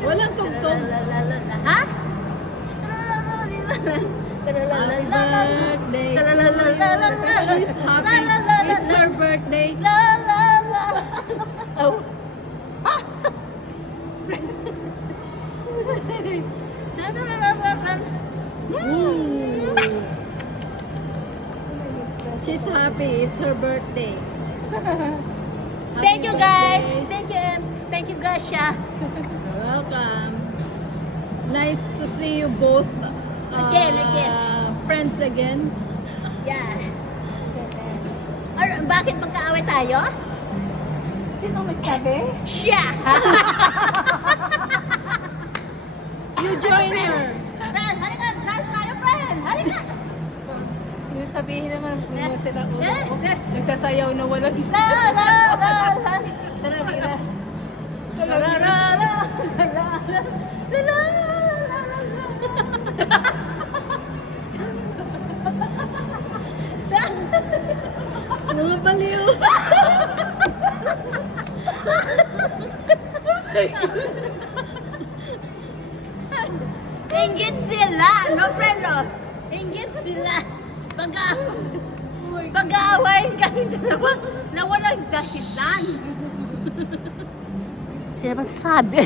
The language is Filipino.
Walang tugtog. Ha? Happy birthday to you. She's happy. It's her birthday. Oh. Ooh. She's happy. It's her birthday. Thank you Happy guys. birthday. Thank you Ems. Thank you Gracia. You're welcome. Nice to see you both. Again. Friends again. Yeah. Bakit magkaaway tayo? Sino nagsabi? Siya! You join her. Friend, halika! Dance tayo, friend! Halika! Yung sabihin naman, Yeah. sila Yeah. nagsasayaw na walang La la la la. Tara, bira. La la la la. La la la la. Mga baliw. Inggit sila! No, friend, no? Inggit sila! Pag-aaway kami dalawa na walang dahilan. Sila magsabi.